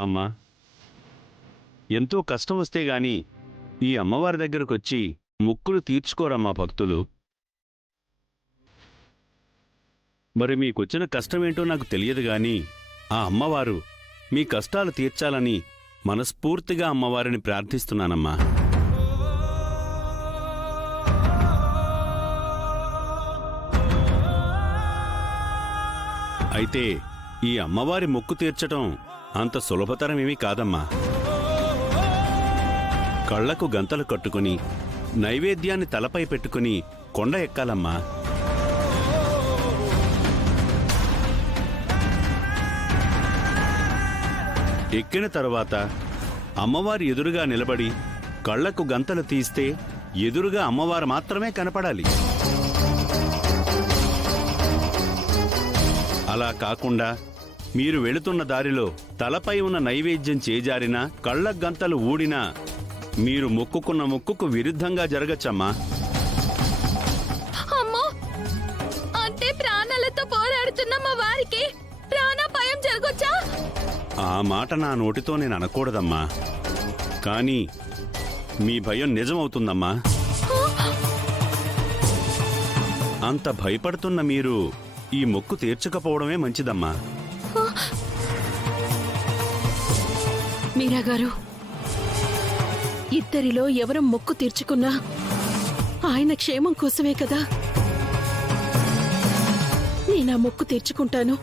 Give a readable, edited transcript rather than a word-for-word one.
అమ్మా, ఎంతో కష్టం వస్తే గాని ఈ అమ్మవారి దగ్గరకొచ్చి మొక్కులు తీర్చుకోరమ్మా భక్తులు. మరి మీకొచ్చిన కష్టమేంటో నాకు తెలియదు గాని ఆ అమ్మవారు మీ కష్టాలు తీర్చాలని మనస్ఫూర్తిగా అమ్మవారిని ప్రార్థిస్తున్నానమ్మా. అయితే ఈ అమ్మవారి మొక్కు తీర్చటం అంత సులభతరమేమీ కాదమ్మా. కళ్లకు గంతలు కట్టుకుని నైవేద్యాన్ని తలపై పెట్టుకుని కొండ ఎక్కాలమ్మా. ఎక్కిన తరువాత అమ్మవారి ఎదురుగా నిలబడి కళ్లకు గంతలు తీస్తే ఎదురుగా అమ్మవారు మాత్రమే కనపడాలి. అలా కాకుండా మీరు వెళుతున్న దారిలో తలపై ఉన్న నైవేద్యం చేజారినా కళ్ల గంతలు ఊడినా మీరు మొక్కుకున్న మొక్కుకు విరుద్ధంగా జరగచ్చమ్మా. అమ్మో, అంటే ప్రాణాలతో పోరాడుతున్న మా వారికి ప్రాణాపాయం జరగొచ్చా? ఆ మాట నా నోటితో నేను అనకూడదమ్మా, కానీ మీ భయం నిజమవుతుందమ్మా. అంత భయపడుతున్న మీరు ఈ మొక్కు తీర్చకపోవడమే మంచిదమ్మా. మీరా గారు, ఇద్దరిలో ఎవరు మొక్కు తీర్చుకున్నా ఆయన క్షేమం కోసమే కదా. నేనా మొక్కు తీర్చుకుంటాను.